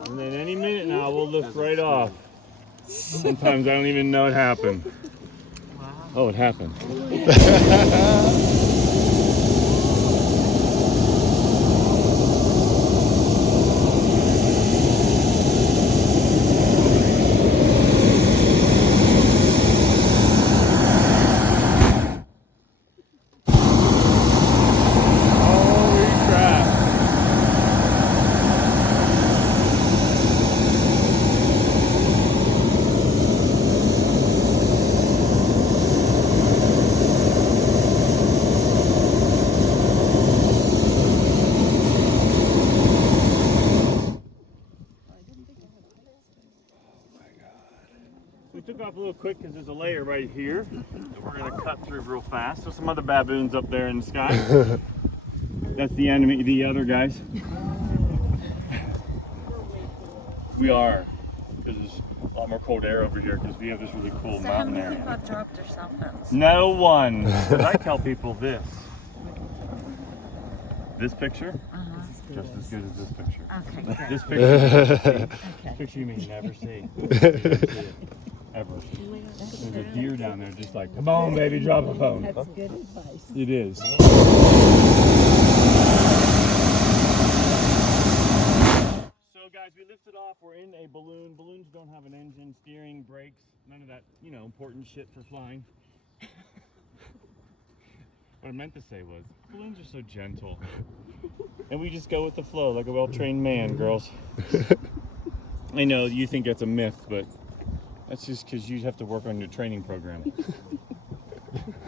And then any minute now we'll lift right off. Sometimes I don't even know it happened. Wow. Oh, it happened. We took off a little quick because there's a layer right here that we're going to cut through real fast. There's some other baboons up there in the sky. That's the enemy, the other guys. We are, because there's a lot more cold air over here because we have this really cool mountain area. How many people have dropped their cell phones? No one. But I tell people this. This picture, just as good as this picture. Okay, good. This picture, Okay. this picture you may never see. You don't see it. Ever. There's a deer down there just like, come on baby, drop a phone. That's good advice. It is. So guys, we lifted off, we're in a balloon. Balloons don't have an engine, steering, brakes, none of that, you know, important shit for flying. What I meant to say was, balloons are so gentle. And we just go with the flow like a well-trained man, girls. I know you think that's a myth, but that's just because you have to work on your training program.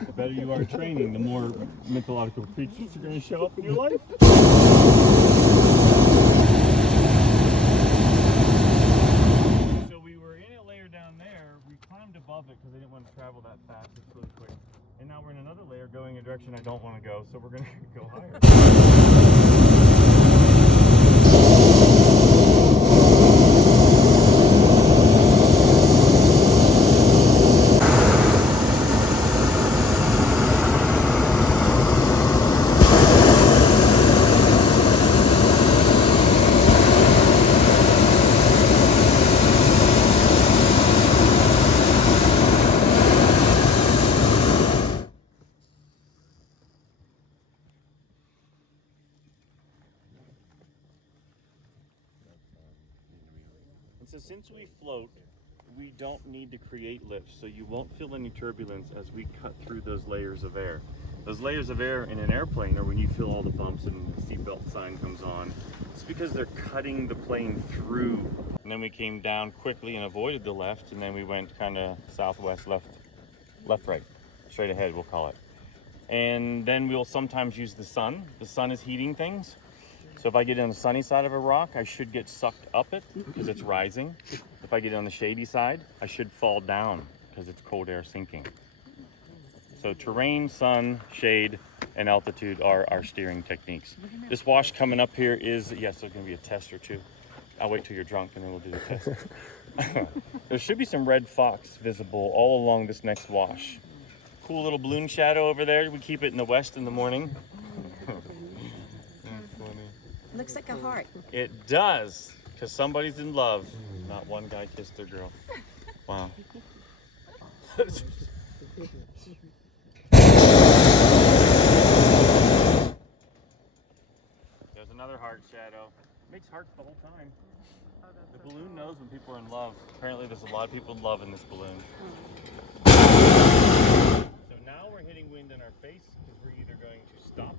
The better you are training, the more mythological creatures are going to show up in your life. So we were in a layer down there. We climbed above it because I didn't want to travel that fast. It's really quick. And now we're in another layer going in a direction I don't want to go, so we're going to go higher. So since we float, we don't need to create lifts, so you won't feel any turbulence as we cut through those layers of air. Those layers of air in an airplane are when you feel all the bumps and the seatbelt sign comes on. It's because they're cutting the plane through. And then we came down quickly and avoided the left, and then we went kind of southwest, left, right, straight ahead we'll call it. And then we'll sometimes use the sun. The sun is heating things. So if I get on the sunny side of a rock, I should get sucked up it because it's rising. If I get on the shady side, I should fall down because it's cold air sinking. So terrain, sun, shade, and altitude are our steering techniques. This wash coming up here is, yes, there's gonna be a test or two. I'll wait till you're drunk and then we'll do the test. There should be some red fox visible all along this next wash. Cool little balloon shadow over there. We keep it in the west in the morning. Looks like a heart. It does, because somebody's in love. Not one guy kissed their girl. Wow. There's another heart shadow. It makes hearts the whole time. The balloon knows when people are in love. Apparently there's a lot of people in love in this balloon. So now we're hitting wind in our face because we're either going to stop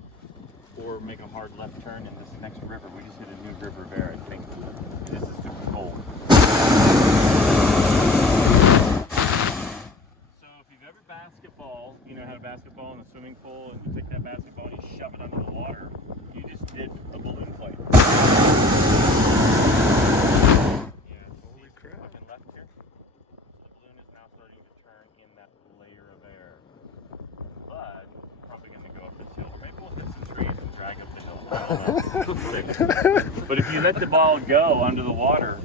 or make a hard left turn in this next river. We just hit a new river there, I think. This is super cold. So if you've ever basketball, you know how to basketball in a swimming pool, and you take that basketball and you shove it under the water, you just did a balloon flight. Yeah, holy crap. Looking left here. The balloon is now starting to turn in that layer of air. But probably going to go up this hill. Maybe we'll hit some trees and drag up the hill. I don't know. But if you let the ball go under the water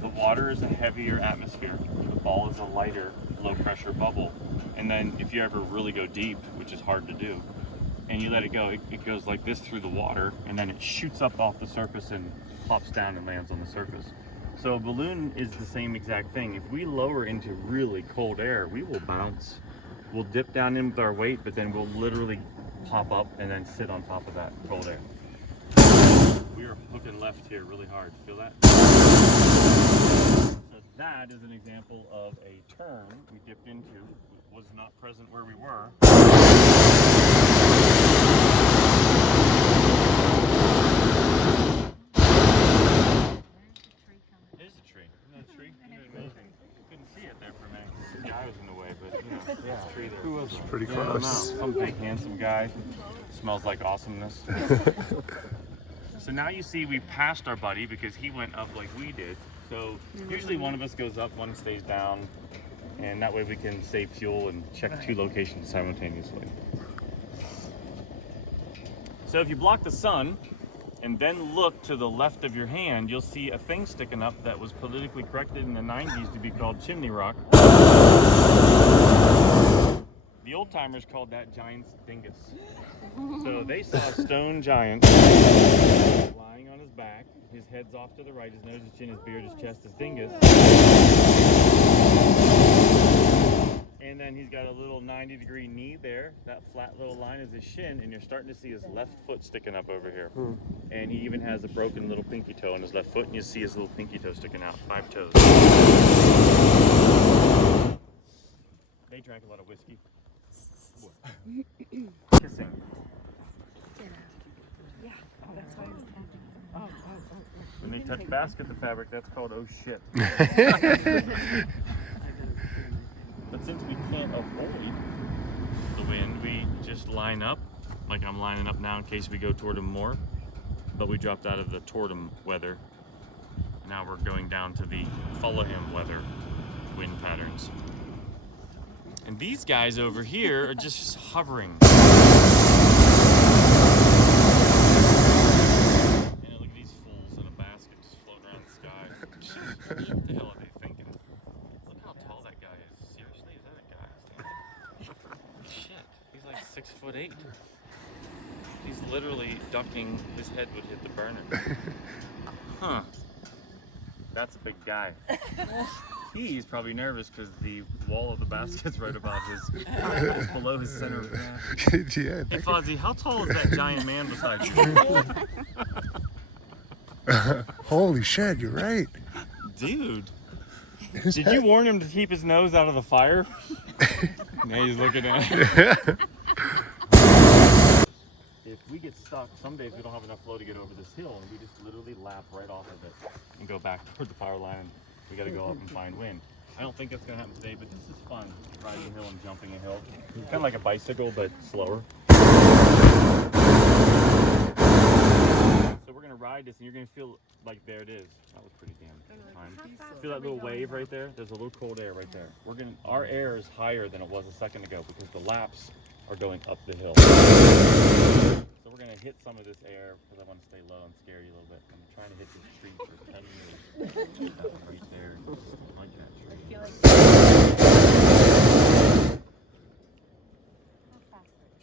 is a heavier atmosphere. The ball is a lighter, low pressure bubble. And then if you ever really go deep, which is hard to do, and you let it go, it goes like this through the water, and then it shoots up off the surface and pops down and lands on the surface. So a balloon is the same exact thing. If we lower into really cold air, we will bounce. We'll dip down in with our weight, but then we'll literally pop up and then sit on top of that cold air. We are hooking left here really hard. Feel that? So that is an example of a turn we dipped into. It was not present where we were. There's a tree. Isn't that a tree? Isn't it amazing? Couldn't see it there for a minute because the guy was in the way, but you know, yeah, a tree there. Who was pretty Yeah, I don't know. close. Some big handsome guy. Smells like awesomeness. So now you see we passed our buddy because he went up like we did. So usually one of us goes up, one stays down, and that way we can save fuel and check 2 locations simultaneously. So if you block the sun and then look to the left of your hand, you'll see a thing sticking up that was politically corrected in the 90s to be called chimney rock. The old timers called that giant's dingus. So they saw a stone giant lying on his back. His head's off to the right, his nose, his chin, his beard, his chest, his dingus. And then he's got a little 90-degree knee there. That flat little line is his shin, and you're starting to see his left foot sticking up over here. And he even has a broken little pinky toe on his left foot, and you see his little pinky toe sticking out, 5 toes. They drank a lot of whiskey. Kissing. Yeah. Oh, that's why I was thinking. Oh. When they touch basket the fabric, that's called oh shit. But since we can't avoid the wind, we just line up, like I'm lining up now in case we go toward him more. But we dropped out of the toward him weather. Now we're going down to the follow him weather wind patterns. And these guys over here are just hovering. And look at these fools in a basket just floating around the sky. What the hell are they thinking? Look how tall that guy is. Seriously, is that a guy? Shit, he's like 6'8". He's literally ducking. His head would hit the burner. Huh. That's a big guy. He's probably nervous because the wall of the basket's right about his, it's below his center of gravity. Yeah, Hey Fozzie, how tall is that giant man beside you? holy shit, you're right. Dude, did you warn him to keep his nose out of the fire? Now he's looking at it. If we get stuck, some days we don't have enough flow to get over this hill, and we just literally lap right off of it and go back toward the power line. And we got to go up and find wind. I don't think that's going to happen today, but this is fun, riding a hill and jumping a hill. Kind of like a bicycle, but slower. So we're going to ride this, and you're going to feel like there it is. That was pretty damn fun. Feel that little wave right there? There's a little cold air right there. Our air is higher than it was a second ago because the laps are going up the hill. So we're going to hit some of this air because I want to stay low and scare you a little bit. I'm trying to hit this tree for 10 years. That one right there. Like that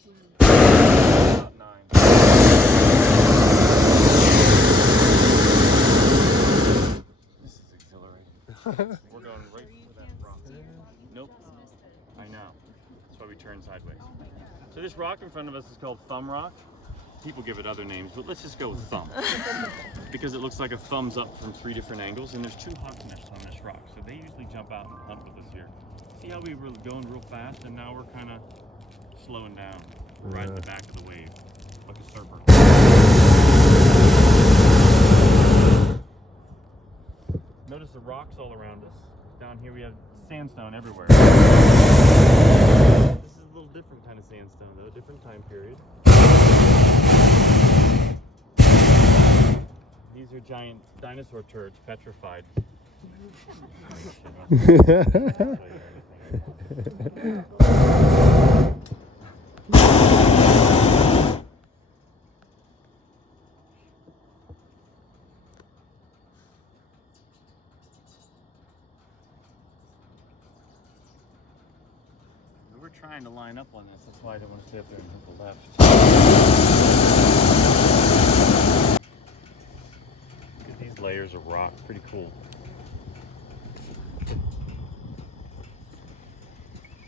tree. About 9. This is exhilarating. We're going right for that rock. Nope. I know. That's why we turn sideways. So this rock in front of us is called Thumb Rock. People give it other names, but let's just go with Thumb. Because it looks like a thumbs up from 3 different angles, and there's 2 hawk nests on this rock. So they usually jump out and hunt with us here. See how we were going real fast, and now we're kind of slowing down. We're right at the back of the wave, like a surfer. Notice the rocks all around us. Down here we have sandstone everywhere. This is a little different kind of sandstone though, different time period. These are giant dinosaur turds, petrified. We're trying to line up on this, that's why I don't want to stay up there and hit the left. Look at these layers of rock, pretty cool.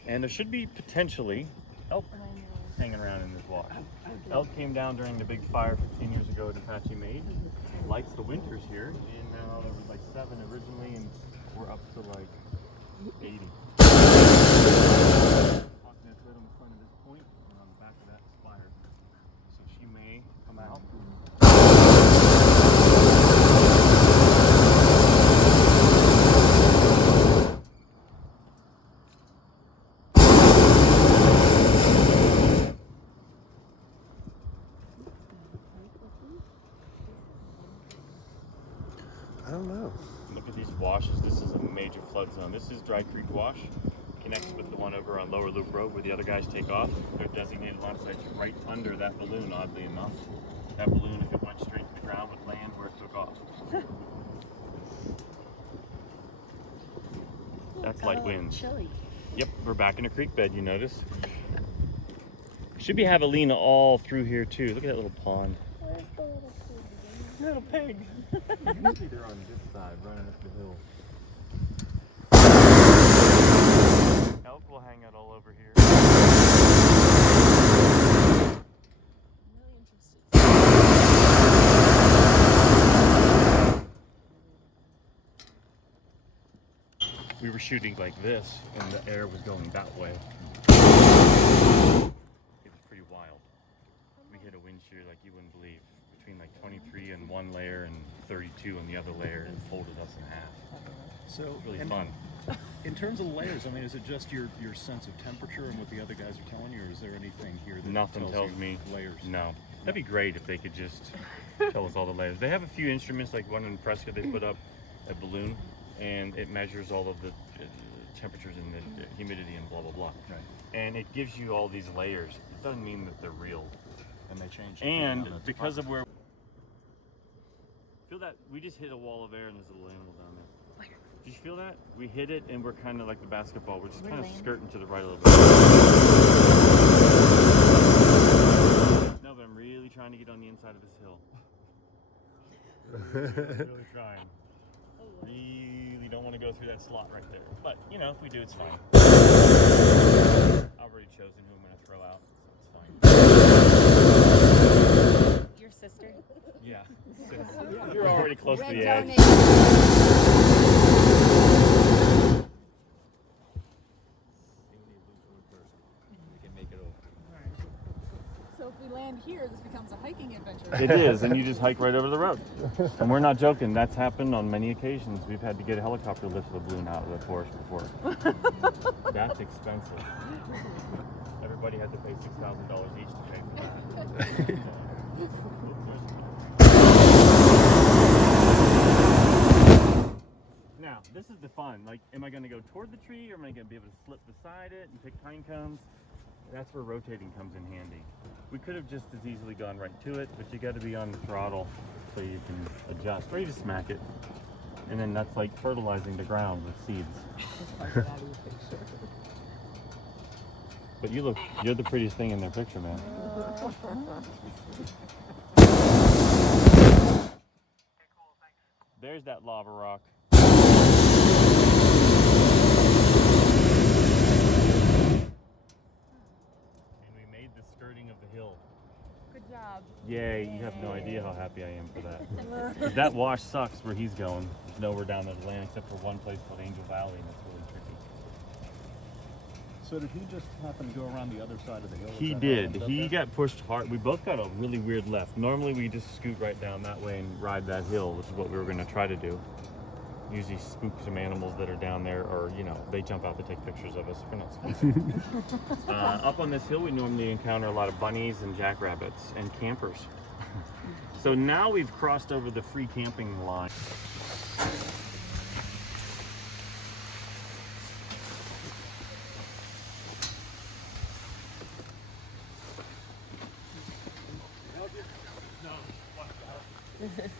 And there should be potentially elk hanging around in this wash. Elk came down during the big fire 15 years ago at Apache Made. Likes the winters here, and now there was like 7 originally, and we're up to like 80. Hawk nest right on the front of this point, and on the back of that spire. So she may come out. I don't know. Look at these washes. This is a major flood zone. This is Dry Creek Wash. Connects with the one over on Lower Loop Road where the other guys take off. They're designated launch sites right under that balloon, oddly enough. That balloon, if it went straight to the ground, would land where it took off. That's light winds. Chilly. Yep, we're back in a creek bed, you notice. Should be javelina all through here too. Look at that little pond. Where's the little pig? Little pig. Usually they're on this side, running up the hill. Elk will hang out all over here. We were shooting like this, and the air was going that way. It was pretty wild. We hit a wind shear like you wouldn't believe. Between like 23 in one layer and 32 in the other layer, and folded us in half. So It was really fun. In terms of the layers, I mean, is it just your sense of temperature and what the other guys are telling you, or is there anything here that Nothing tells you me. layers? No. That'd be great if they could just tell us all the layers. They have a few instruments, like one in Prescott, they put up a balloon, and it measures all of the temperatures and the humidity and blah, blah, blah. Right. And it gives you all these layers. It doesn't mean that they're real. And they change. And because of where... Feel that? We just hit a wall of air and there's a little animal down there. Did you feel that? We hit it and we're kind of like the basketball. We're just kind of skirting to the right a little bit. No, but I'm really trying to get on the inside of this hill. Really trying. Really don't want to go through that slot right there. But, you know, if we do, it's fine. I've already chosen who I'm going to throw out, so it's fine. Your sister? Yeah. You're already close to the edge. So if we land here, this becomes a hiking adventure. It is, and you just hike right over the road. And we're not joking, that's happened on many occasions. We've had to get a helicopter lift the balloon out of the forest before. That's expensive. Everybody had to pay $6,000 each to pay for that. Now, this is the fun. Like, am I going to go toward the tree, or am I going to be able to slip beside it and pick pine cones? That's where rotating comes in handy. We could have just as easily gone right to it, but you got to be on the throttle so you can adjust, or you just smack it. And then that's like fertilizing the ground with seeds. But you look, you're the prettiest thing in their picture, man. There's that lava rock. Skirting of the hill. Good job. Yay, you have no idea how happy I am for that. That wash sucks where he's going. There's nowhere down there to land except for one place called Angel Valley, and it's really tricky. So did he just happen to go around the other side of the hill? He did. He got pushed hard. We both got a really weird left. Normally we just scoot right down that way and ride that hill, which is what we were going to try to do. Usually spook some animals that are down there, or, you know, they jump out to take pictures of us. We're not spooked. Up on this hill, we normally encounter a lot of bunnies and jackrabbits and campers. So now we've crossed over the free camping line. No, watch out.